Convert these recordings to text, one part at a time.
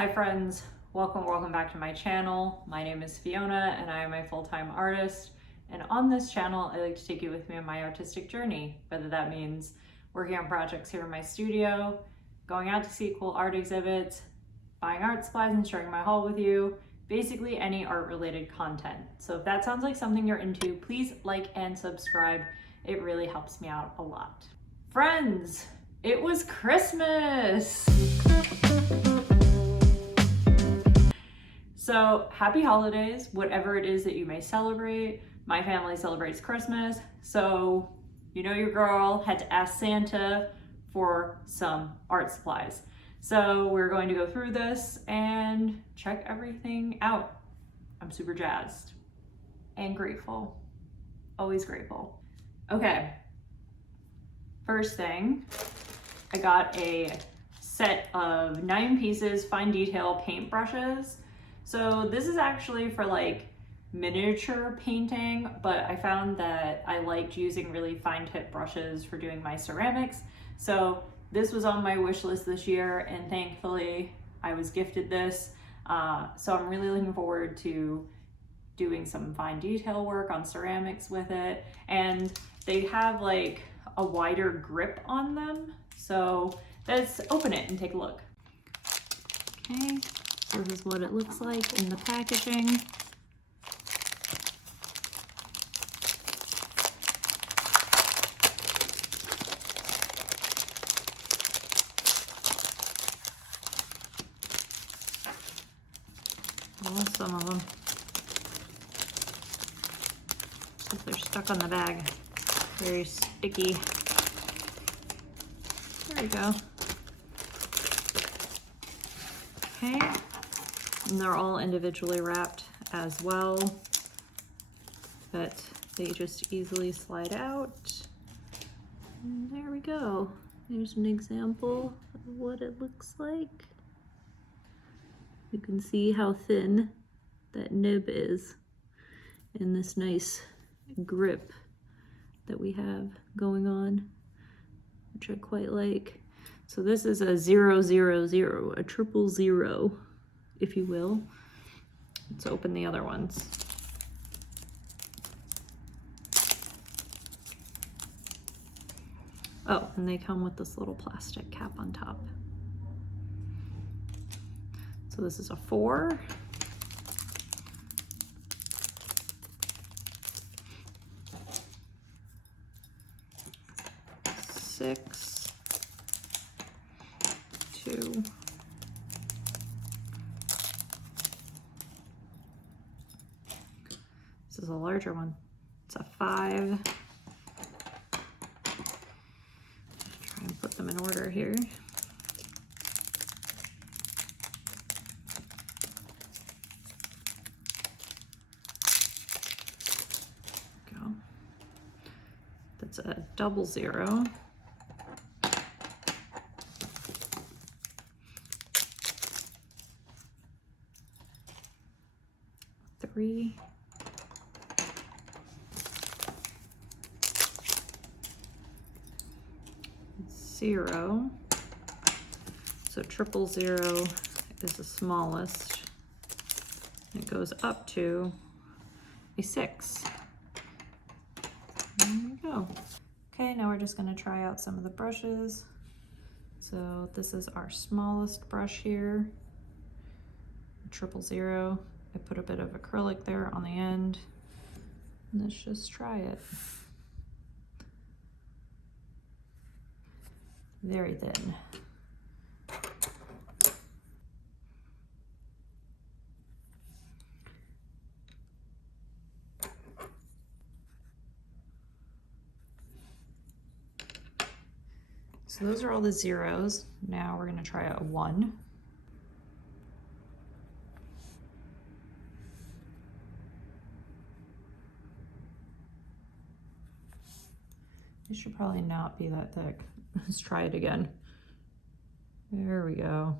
Hi friends, welcome back to my channel. My name is Fiona and I am a full-time artist. And on this channel, I like to take you with me on my artistic journey, whether that means working on projects here in my studio, going out to see cool art exhibits, buying art supplies and sharing my haul with you, basically any art related content. So if that sounds like something you're into, please like and subscribe. It really helps me out a lot. Friends, it was Christmas! So happy holidays, whatever it is that you may celebrate. My family celebrates Christmas, so you know your girl had to ask Santa for some art supplies. So we're going to go through this and check everything out. I'm super jazzed and grateful, always grateful. Okay, first thing, I got a set of 9 pieces fine detail paint brushes. So this is actually for like miniature painting, but I found that I liked using really fine tip brushes for doing my ceramics. So this was on my wish list this year and thankfully I was gifted this. So I'm really looking forward to doing some fine detail work on ceramics with it. And they have like a wider grip on them. So let's open it and take a look. Okay. This is what it looks like in the packaging. I lost some of them. Because they're stuck on the bag. Very sticky. There we go. Okay. And they're all individually wrapped as well, but they just easily slide out. And there we go. There's an example of what it looks like. You can see how thin that nib is and this nice grip that we have going on, which I quite like. So this is a 000, a 000, if you will. Let's open the other ones. Oh, and they come with this little plastic cap on top. So this is a 4. Six, 2, this is a larger one. It's a 5. Try and put them in order here. Go. That's a 00. 3. 0. So 000 is the smallest. It goes up to a 6. There we go. Okay, now we're just going to try out some of the brushes. So this is our smallest brush here, 000. I put a bit of acrylic there on the end. And let's just try it. Very thin. So those are all the 0s. Now we're going to try a 1. It should probably not be that thick. Let's try it again. There we go.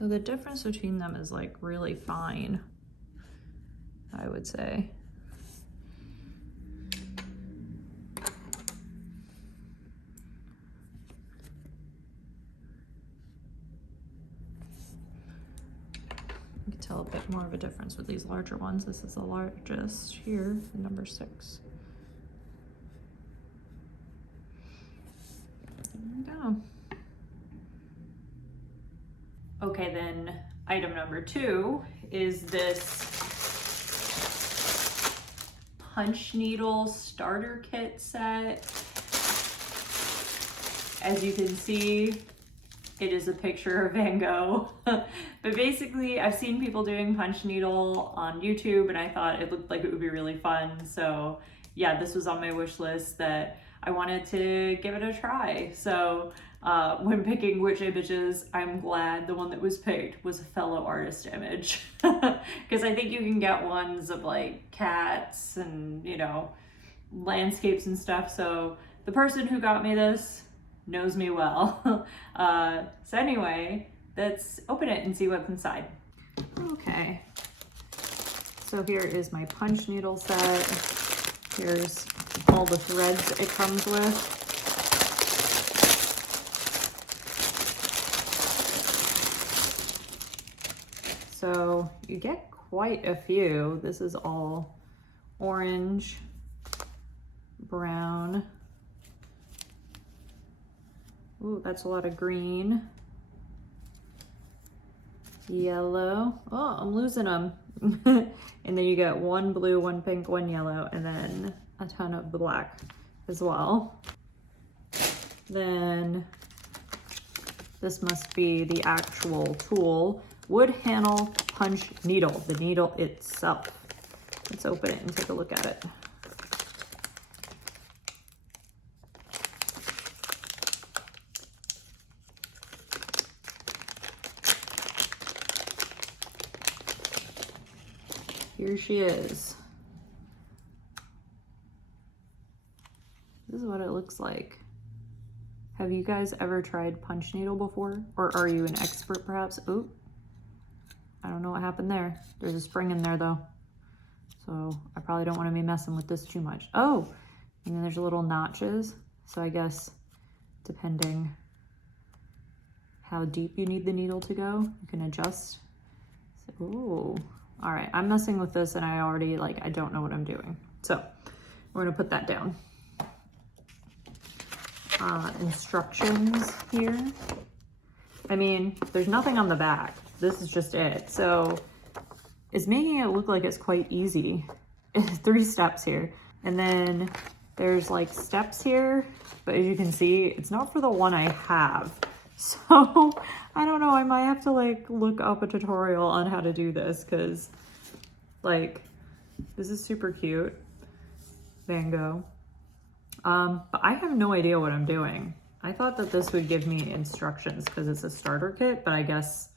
So the difference between them is like really fine, I would say. You can tell a bit more of a difference with these larger ones. This is the largest here, the number 6. There we go. Okay, then item number 2 is this punch needle starter kit set. As you can see, it is a picture of Van Gogh. But basically, I've seen people doing punch needle on YouTube and I thought it looked like it would be really fun. So yeah, this was on my wish list that I wanted to give it a try. So when picking which images, I'm glad the one that was picked was a fellow artist image. Because I think you can get ones of like cats and, you know, landscapes and stuff. So the person who got me this knows me well. So anyway, let's open it and see what's inside. Okay, so here is my punch needle set. Here's all the threads it comes with. So you get quite a few. This is all orange, brown. Ooh, that's a lot of green. Yellow. Oh, I'm losing them. And then you get 1 blue, 1 pink, 1 yellow, and then a ton of black as well. Then this must be the actual tool. Wood handle punch needle, the needle itself. Let's open it and take a look at it. Here she is. This is what it looks like. Have you guys ever tried punch needle before? Or are you an expert perhaps? Oh, I don't know what happened there. There's a spring in there though. So I probably don't want to be messing with this too much. Oh, and then there's little notches. So I guess depending how deep you need the needle to go, you can adjust. So, ooh. All right, I'm messing with this and I already, I don't know what I'm doing. So we're gonna put that down. Instructions here. I mean, there's nothing on the back. This is just it. So it's making it look like it's quite easy. 3 steps here. And then there's like steps here, but as you can see, it's not for the one I have. So I don't know, I might have to look up a tutorial on how to do this because this is super cute. Van Gogh. But I have no idea what I'm doing. I thought that this would give me instructions because it's a starter kit, but I guess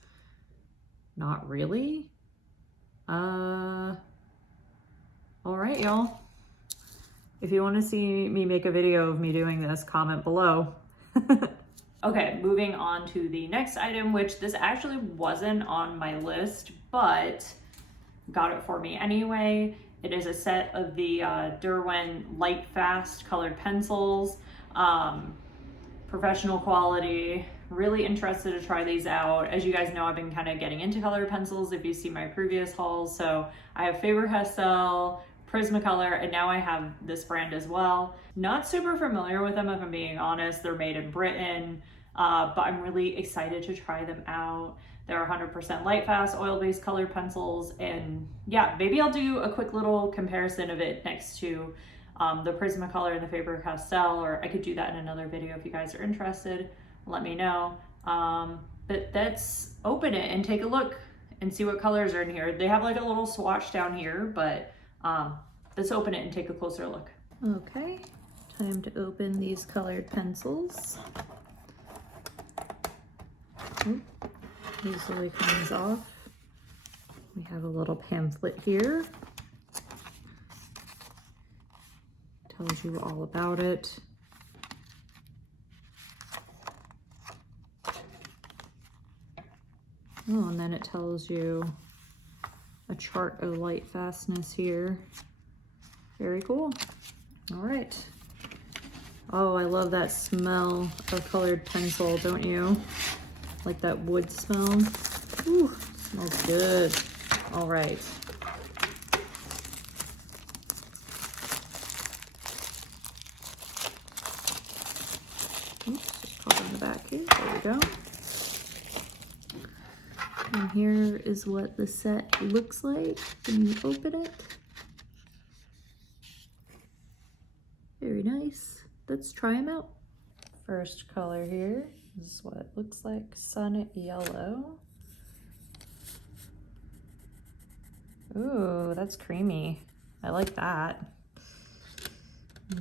not really. All right, y'all. If you want to see me make a video of me doing this, comment below. Okay, moving on to the next item, which this actually wasn't on my list, but got it for me anyway. It is a set of the Derwent Lightfast colored pencils. Professional quality. Really interested to try these out. As you guys know, I've been kind of getting into colored pencils if you see my previous hauls. So I have Faber-Castell, Prismacolor, and now I have this brand as well. Not super familiar with them if I'm being honest. They're made in Britain, but I'm really excited to try them out. They're 100% Lightfast oil-based colored pencils, and yeah, maybe I'll do a quick little comparison of it next to the Prismacolor and the Faber-Castell, or I could do that in another video if you guys are interested. Let me know. But let's open it and take a look and see what colors are in here. They have like a little swatch down here, but let's open it and take a closer look. Okay, time to open these colored pencils. Easily comes off. We have a little pamphlet here. Tells you all about it. Oh, and then it tells you a chart of light fastness here. Very cool. All right. Oh, I love that smell of colored pencil, don't you? Like that wood smell. Ooh, smells good. All right. Oops, just cover the back here. There we go. And here is what the set looks like when you open it. Very nice. Let's try them out. First color here is what it looks like, sun yellow. Ooh, that's creamy. I like that.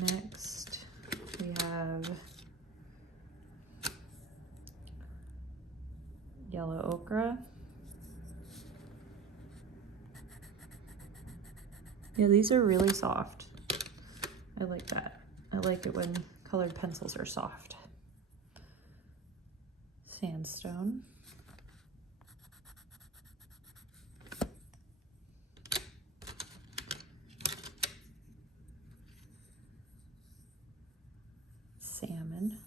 Next, we have yellow ochre. Yeah, these are really soft. I like that. I like it when colored pencils are soft. Sandstone. Salmon.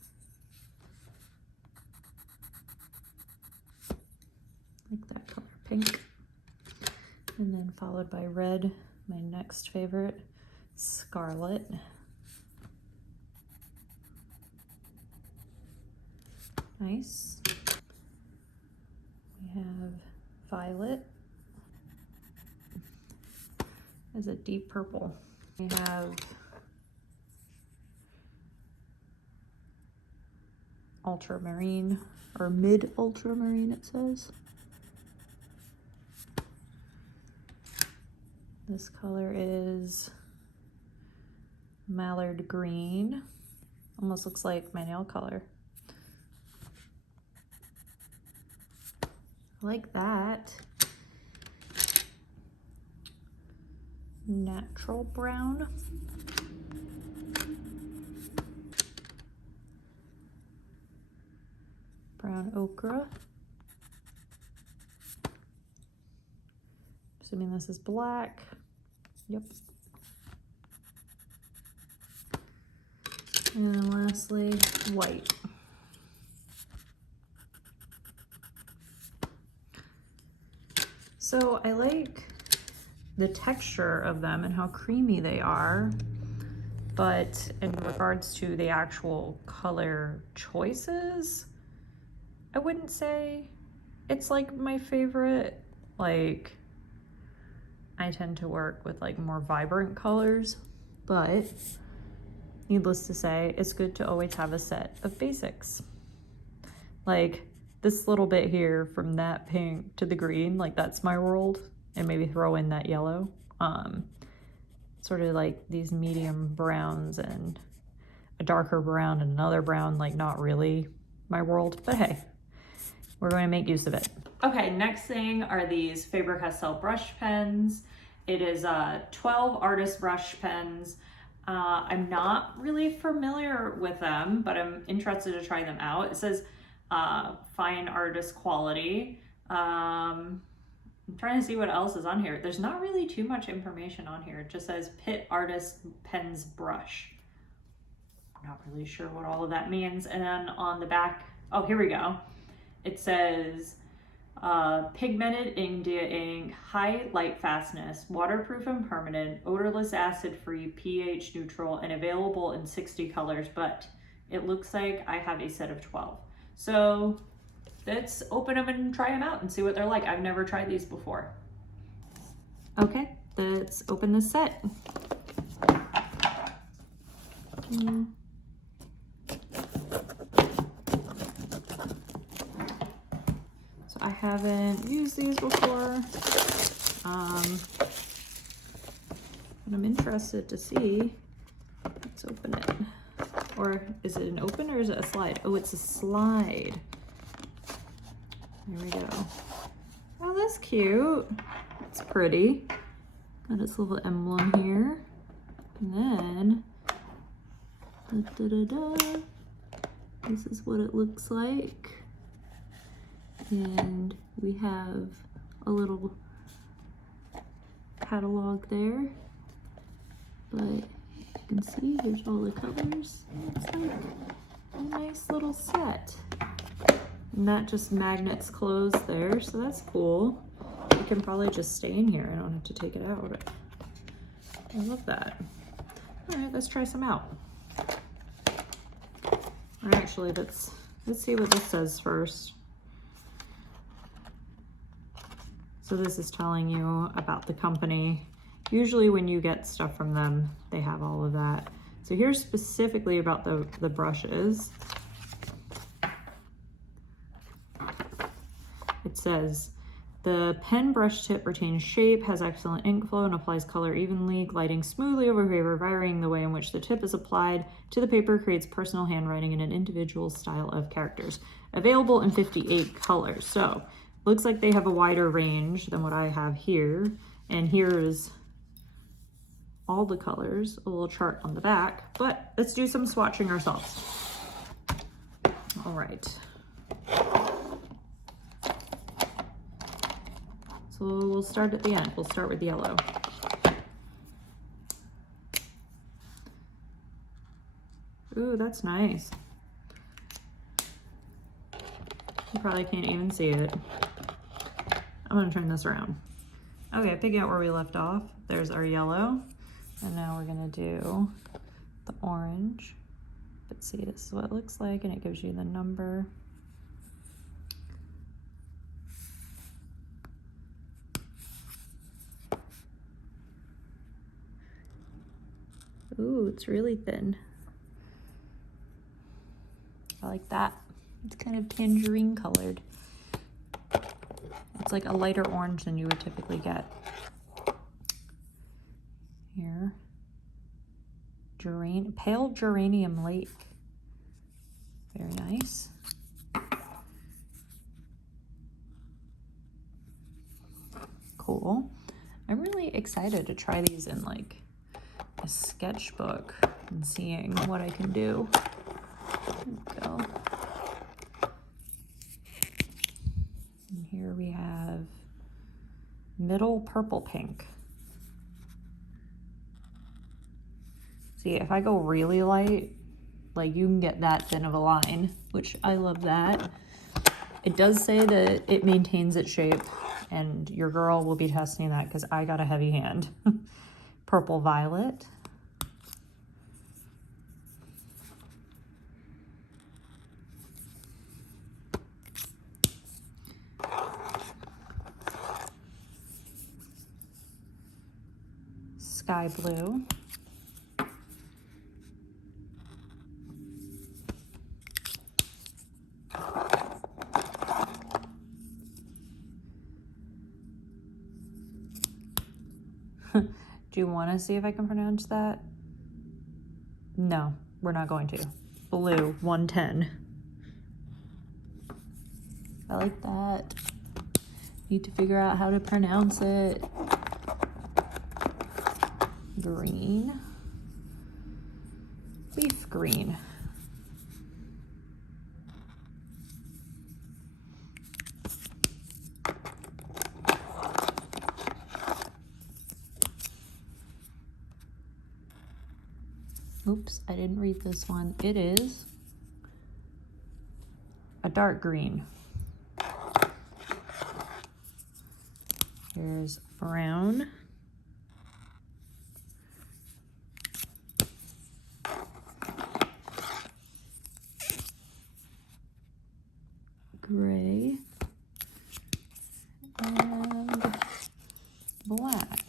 Like that color, pink. And then followed by red, my next favorite, scarlet. Nice. We have violet as a deep purple. We have ultramarine, or mid ultramarine it says. This color is mallard green. Almost looks like my nail color. I like that. Natural brown. Brown ochre. Assuming this is black. Yep. And then lastly, white. So I like the texture of them and how creamy they are, but in regards to the actual color choices, I wouldn't say it's like my favorite. Like, I tend to work with like more vibrant colors, but needless to say, it's good to always have a set of basics. Like this little bit here from that pink to the green, like that's my world, and maybe throw in that yellow. Sort of like these medium browns and a darker brown and another brown, like not really my world, but hey, we're going to make use of it. Okay, next thing are these Faber-Castell brush pens. It is 12 artist brush pens. I'm not really familiar with them, but I'm interested to try them out. It says fine artist quality. I'm trying to see what else is on here. There's not really too much information on here. It just says Pitt Artist Pens Brush. I'm not really sure what all of that means. And then on the back, oh, here we go. It says pigmented India ink, high light fastness, waterproof and permanent, odorless, acid-free, pH neutral, and available in 60 colors, but it looks like I have a set of 12. So let's open them and try them out and see what they're like. I've never tried these before. Okay, let's open this set. So I haven't used these before, but I'm interested to see. Let's open it. Or is it an open or is it a slide? Oh, it's a slide. There we go. Oh, that's cute. It's pretty. Got its little emblem here. And then, this is what it looks like. And we have a little catalog there, but you can see here's all the colors. It's like a nice little set. And that just magnets closed there, so that's cool. It can probably just stay in here. I don't have to take it out. I love that. All right, let's try some out. Or actually, let's see what this says first. So this is telling you about the company. Usually when you get stuff from them, they have all of that. So here's specifically about the brushes. It says, the pen brush tip retains shape, has excellent ink flow, and applies color evenly, gliding smoothly over paper, varying the way in which the tip is applied to the paper, creates personal handwriting in an individual style of characters. Available in 58 colors. So, looks like they have a wider range than what I have here. And here's all the colors, a little chart on the back. But let's do some swatching ourselves. All right. So we'll start at the end. We'll start with yellow. Ooh, that's nice. You probably can't even see it. I'm gonna turn this around. Okay, picking out where we left off. There's our yellow. And now we're gonna do the orange. But see, this is what it looks like, and it gives you the number. Ooh, it's really thin. I like that. It's kind of tangerine colored. It's like a lighter orange than you would typically get. Here. Pale geranium lake. Very nice. Cool. I'm really excited to try these in like a sketchbook and seeing what I can do. There we go. And here we have middle purple pink. See, if I go really light, like you can get that thin of a line, which I love that. It does say that it maintains its shape, and your girl will be testing that because I got a heavy hand. Purple violet. Sky blue. Do you want to see if I can pronounce that? No, we're not going to. Blue 110. I like that. Need to figure out how to pronounce it. Green. Leaf green. Oops, I didn't read this one. It is a dark green. Here's brown. Gray. And black.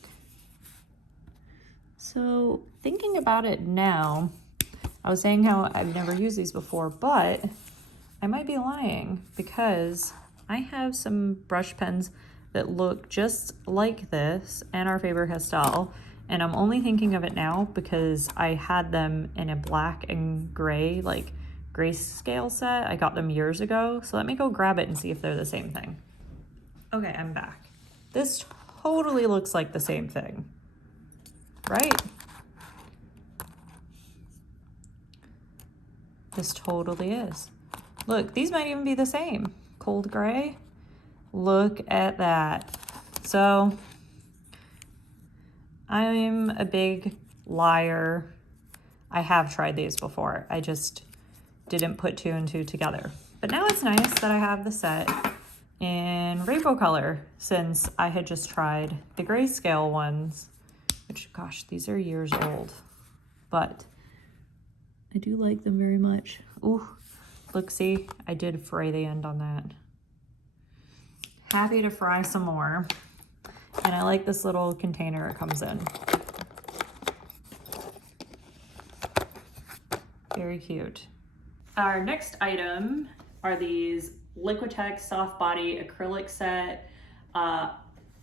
So thinking about it now, I was saying how I've never used these before, but I might be lying because I have some brush pens that look just like this and our Faber-Castell, and I'm only thinking of it now because I had them in a black and gray, like grayscale set. I got them years ago, so let me go grab it and see if they're the same thing. Okay, I'm back. This totally looks like the same thing, right? This totally is. Look, these might even be the same. Cold gray. Look at that. So I'm a big liar. I have tried these before. I just didn't put two and two together. But now it's nice that I have the set in rainbow color, since I had just tried the grayscale ones, which, gosh, these are years old, but I do like them very much. Ooh, look, see, I did fray the end on that. Happy to fry some more. And I like this little container it comes in. Very cute. Our next item are these Liquitex soft body acrylic set.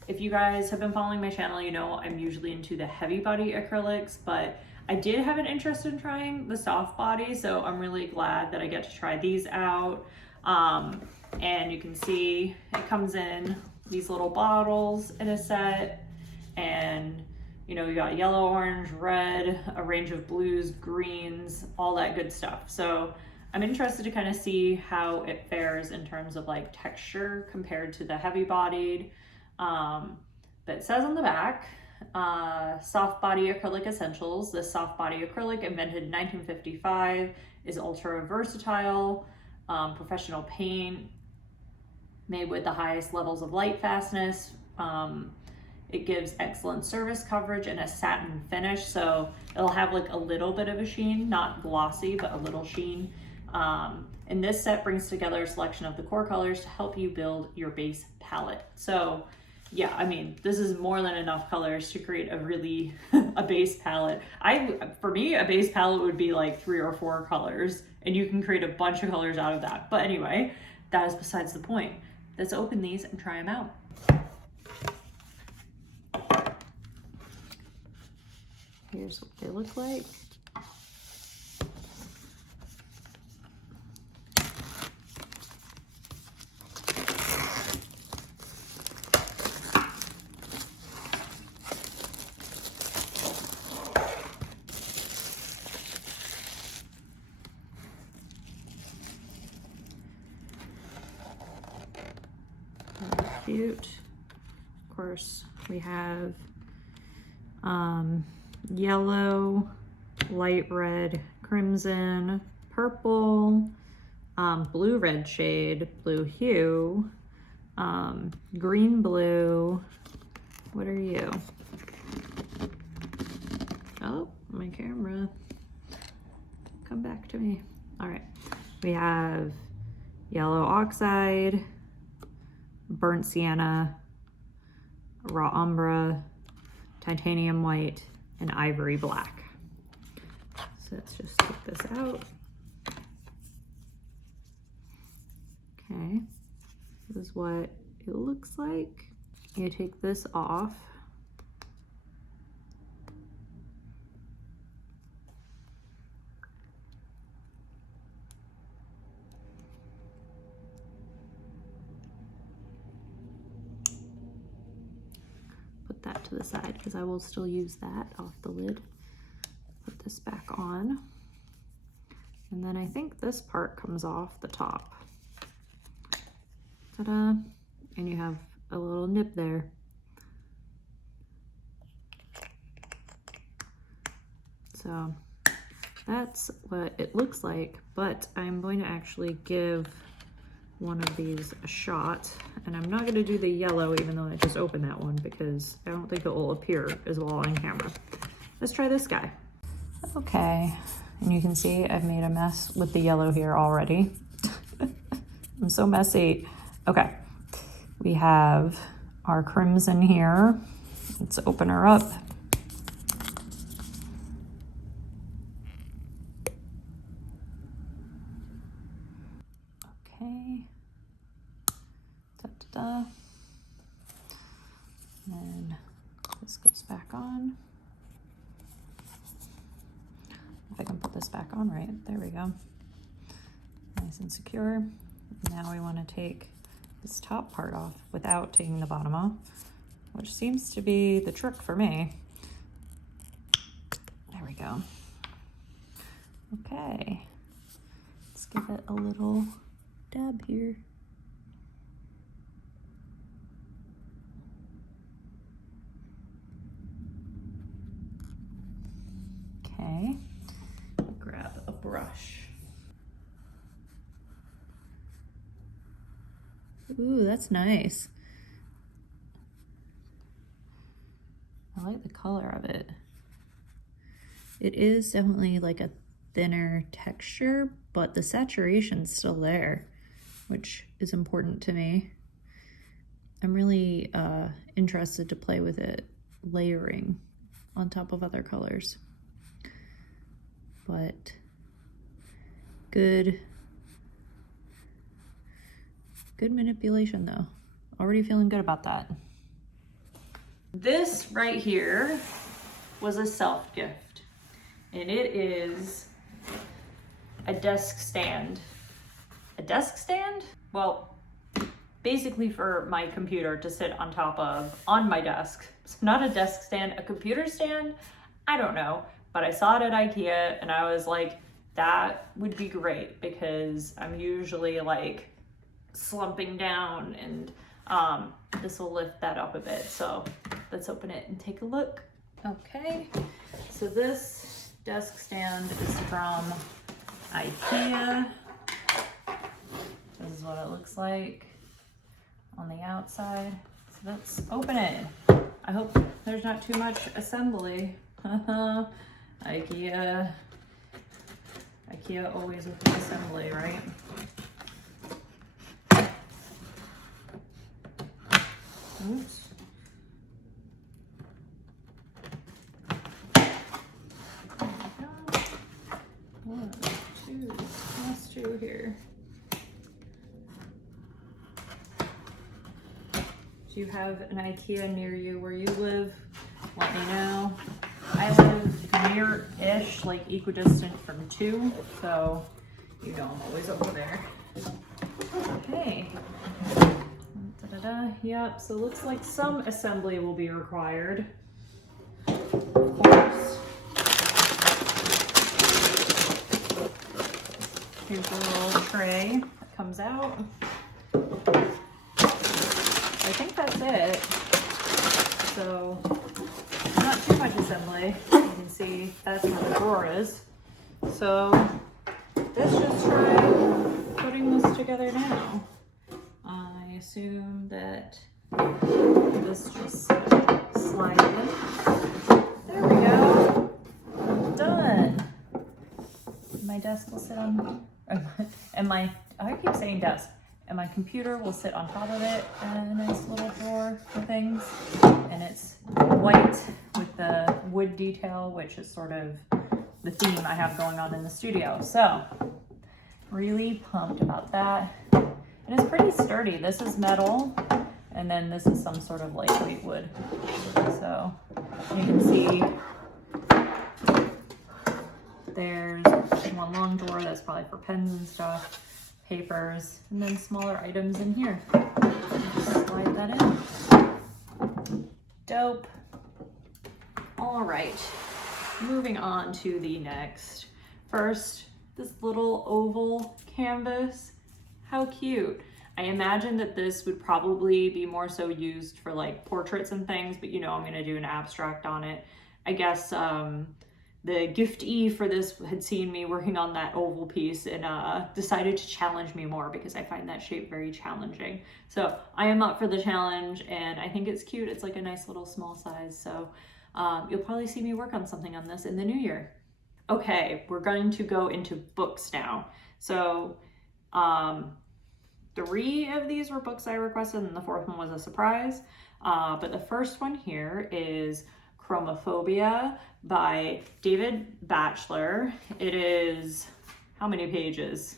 If you guys have been following my channel, you know I'm usually into the heavy body acrylics, but I did have an interest in trying the soft body, so I'm really glad that I get to try these out. And you can see it comes in these little bottles in a set, and you know, you got yellow, orange, red, a range of blues, greens, all that good stuff. So I'm interested to kind of see how it fares in terms of like texture compared to the heavy bodied. But it says on the back, soft body acrylic essentials. This soft body acrylic, invented in 1955, is ultra versatile, professional paint, made with the highest levels of light fastness. It gives excellent service coverage and a satin finish, so it'll have like a little bit of a sheen, not glossy, but a little sheen. And this set brings together a selection of the core colors to help you build your base palette. So yeah, I mean, this is more than enough colors to create a really, a base palette. For me, a base palette would be like 3 or 4 colors, and you can create a bunch of colors out of that. But anyway, that is besides the point. Let's open these and try them out. Here's what they look like. Cute. Of course, we have yellow, light red, crimson, purple, blue red shade, blue hue, green blue. What are you? Oh, my camera. Come back to me. All right. We have yellow oxide, burnt sienna, raw umber, titanium white, and ivory black. So let's just take this out. Okay, this is what it looks like. You take this off. That to the side because I will still use that off the lid. Put this back on, and then I think this part comes off the top. Ta-da! And you have a little nib there. So that's what it looks like, but I'm going to actually give one of these a shot, and I'm not going to do the yellow even though I just opened that one because I don't think it will appear as well on camera. Let's try this guy. Okay, and you can see I've made a mess with the yellow here already. I'm so messy. Okay, we have our crimson here. Let's open her up. Okay. Da-da-da. And this goes back on. If I can put this back on right, there we go. Nice and secure. Now we want to take this top part off without taking the bottom off, which seems to be the trick for me. There we go. Okay, let's give it a little dab here. brush. Ooh, that's nice. I like the color of it. It is definitely like a thinner texture, but the saturation's still there, which is important to me. I'm really interested to play with it layering on top of other colors. But good manipulation though. Already feeling good about that. This right here was a self gift, and it is a desk stand. A desk stand? Well, basically for my computer to sit on top of on my desk. It's not a desk stand, a computer stand. I don't know, but I saw it at IKEA and I was like, that would be great because I'm usually like slumping down, and this will lift that up a bit. So let's open it and take a look. Okay, so this desk stand is from IKEA. This is what it looks like on the outside. So let's open it. I hope there's not too much assembly. IKEA always with the assembly, right? Oops. One, two, last two here. Do you have an IKEA near you where you live? Let me know. I live near-ish, like equidistant from 2, so you know I'm always over there. Okay. Da-da-da. Yep, so looks like some assembly will be required. Of course. Here's a little tray that comes out. I think that's it. So not too much assembly. You can see that's where the drawer is. So let's just try putting this together now. I assume that this just slides in. There we go. Done. My desk will sit on, I keep saying desk, and my computer will sit on top of it, and a nice little drawer for things. And it's white with the wood detail, which is sort of the theme I have going on in the studio. So really pumped about that. And it's pretty sturdy. This is metal, and then this is some sort of lightweight wood. So you can see there's one long drawer that's probably for pens and stuff, papers, and then smaller items in here. Just slide that in. Dope. All right, moving on to the next. First, this little oval canvas. How cute. I imagine that this would probably be more so used for like portraits and things, but you know I'm gonna do an abstract on it. I guess the giftee for this had seen me working on that oval piece and decided to challenge me more because I find that shape very challenging. So I am up for the challenge, and I think it's cute. It's like a nice little small size. So you'll probably see me work on something on this in the new year. Okay, we're going to go into books now. So 3 of these were books I requested, and the 4th one was a surprise. But the first one here is Chromophobia by David Batchelor. It is, how many pages?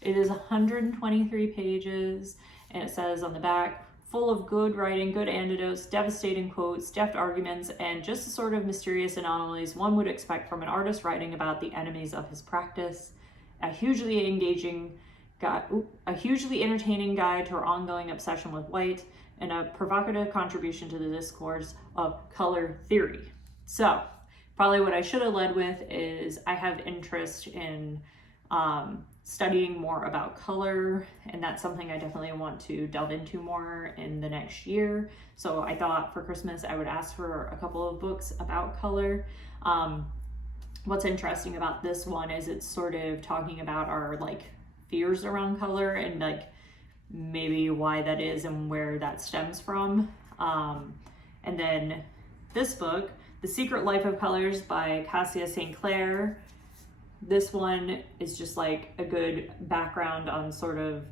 It is 123 pages, and it says on the back, full of good writing, good anecdotes, devastating quotes, deft arguments, and just the sort of mysterious anomalies one would expect from an artist writing about the enemies of his practice. A hugely entertaining guide to her ongoing obsession with white, and a provocative contribution to the discourse of color theory. So probably what I should have led with is I have interest in studying more about color, and that's something I definitely want to delve into more in the next year. So I thought for Christmas I would ask for a couple of books about color. what's interesting about this one is it's sort of talking about our like fears around color and like maybe why that is and where that stems from. And then this book, The Secret Life of Colors by Cassia St. Clair. This one is just like a good background on sort of,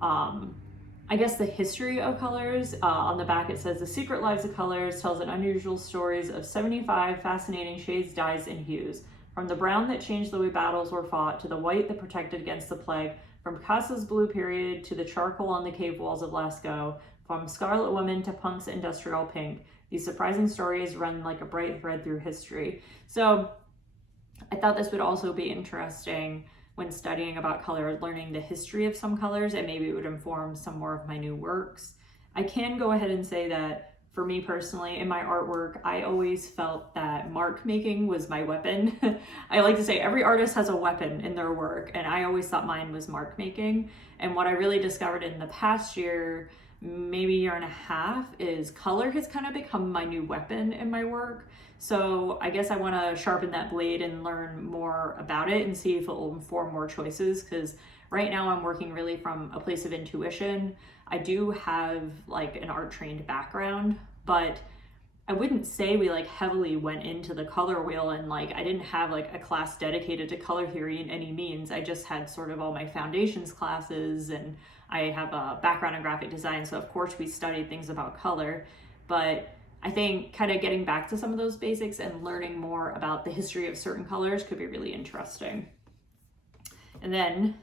I guess, the history of colors. On the back it says, The Secret Lives of Colors tells an unusual stories of 75 fascinating shades, dyes, and hues. From the brown that changed the way battles were fought, to the white that protected against the plague, from Picasso's blue period to the charcoal on the cave walls of Lascaux, from Scarlet Woman to Punk's industrial pink. These surprising stories run like a bright thread through history. So I thought this would also be interesting when studying about color, learning the history of some colors, and maybe it would inform some more of my new works. I can go ahead and say that for me personally, in my artwork, I always felt that mark making was my weapon. I like to say every artist has a weapon in their work, and I always thought mine was mark making. And what I really discovered in the past year, maybe year and a half, is color has kind of become my new weapon in my work. So I guess I want to sharpen that blade and learn more about it and see if it will inform more choices, because right now I'm working really from a place of intuition. I do have like an art trained background, but I wouldn't say we like heavily went into the color wheel, and like I didn't have like a class dedicated to color theory in any means. I just had sort of all my foundations classes, and I have a background in graphic design, so of course we studied things about color. But I think kind of getting back to some of those basics and learning more about the history of certain colors could be really interesting. And then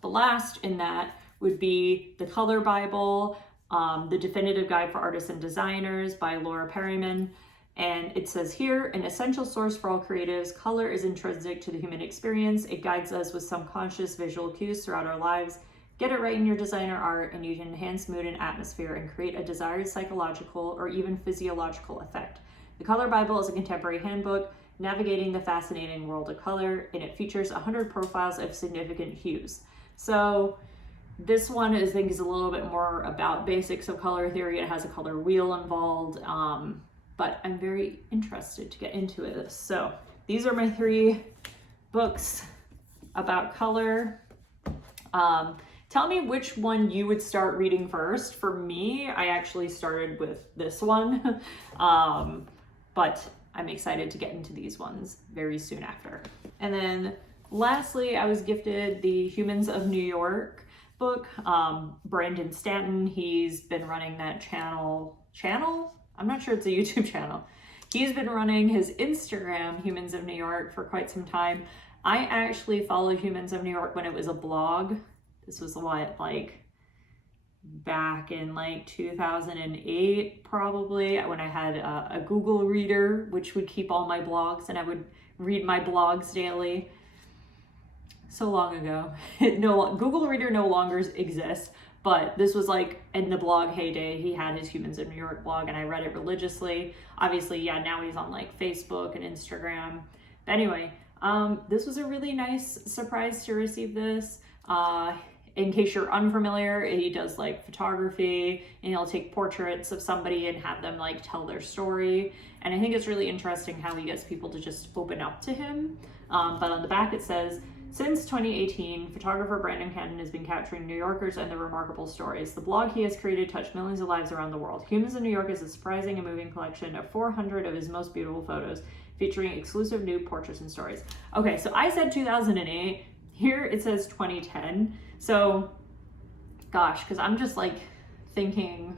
the last in that would be The Color Bible, The Definitive Guide for Artists and Designers by Laura Perryman. And it says here, an essential source for all creatives, color is intrinsic to the human experience. It guides us with some conscious visual cues throughout our lives. Get it right in your designer art and you can enhance mood and atmosphere and create a desired psychological or even physiological effect. The Color Bible is a contemporary handbook navigating the fascinating world of color, and it features 100 profiles of significant hues. So this one I think is a little bit more about basics of color theory. It has a color wheel involved, but I'm very interested to get into it. So these are my 3 books about color. Tell me which one you would start reading first. For me, I actually started with this one, but I'm excited to get into these ones very soon after. And then lastly, I was gifted the Humans of New York book. Brandon Stanton, he's been running that channel? I'm not sure it's a YouTube channel. He's been running his Instagram, Humans of New York, for quite some time. I actually followed Humans of New York when it was a blog. This was what, like back in like 2008, probably, when I had a Google Reader, which would keep all my blogs, and I would read my blogs daily. So long ago. Google Reader no longer exists, but this was like in the blog heyday. He had his Humans of New York blog, and I read it religiously. Obviously, yeah, now he's on like Facebook and Instagram. But anyway, this was a really nice surprise to receive this. In case you're unfamiliar, he does like photography, and he'll take portraits of somebody and have them like tell their story. And I think it's really interesting how he gets people to just open up to him. But on the back it says, since 2018, photographer Brandon Cannon has been capturing New Yorkers and their remarkable stories. The blog he has created touched millions of lives around the world. Humans in New York is a surprising and moving collection of 400 of his most beautiful photos, featuring exclusive new portraits and stories. Okay, so I said 2008. Here it says 2010. So, gosh, because I'm just like thinking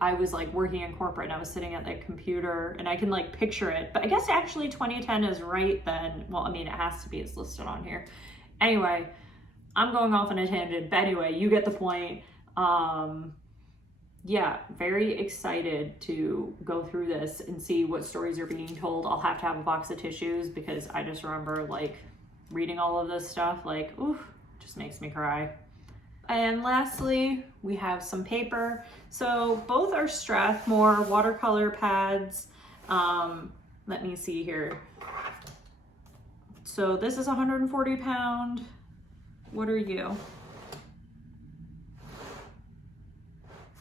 I was like working in corporate and I was sitting at the computer and I can like picture it. But I guess actually 2010 is right then. Well, I mean, it has to be, it's listed on here. Anyway, I'm going off on a tangent. But anyway, you get the point. Yeah, very excited to go through this and see what stories are being told. I'll have to have a box of tissues because I just remember like reading all of this stuff, like, ooh, just makes me cry. And lastly, we have some paper. So both are Strathmore watercolor pads. Let me see here. So this is 140 pound. What are you?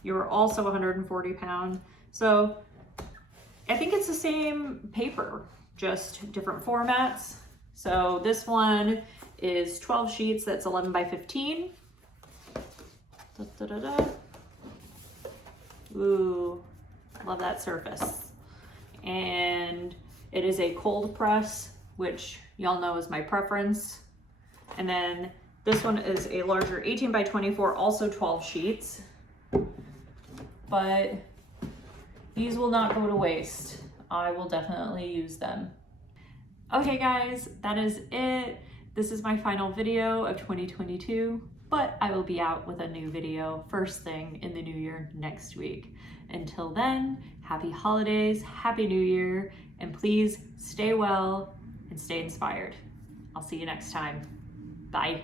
You're also 140 pound. So I think it's the same paper. just different formats. So this one is 12 sheets, that's 11 by 15. Da, da, da, da. Ooh, love that surface. And it is a cold press, which y'all know is my preference. And then this one is a larger 18 by 24, also 12 sheets. But these will not go to waste. I will definitely use them. Okay guys, that is it. This is my final video of 2022, but I will be out with a new video first thing in the new year next week. Until then, happy holidays, happy new year, and please stay well and stay inspired. I'll see you next time. Bye.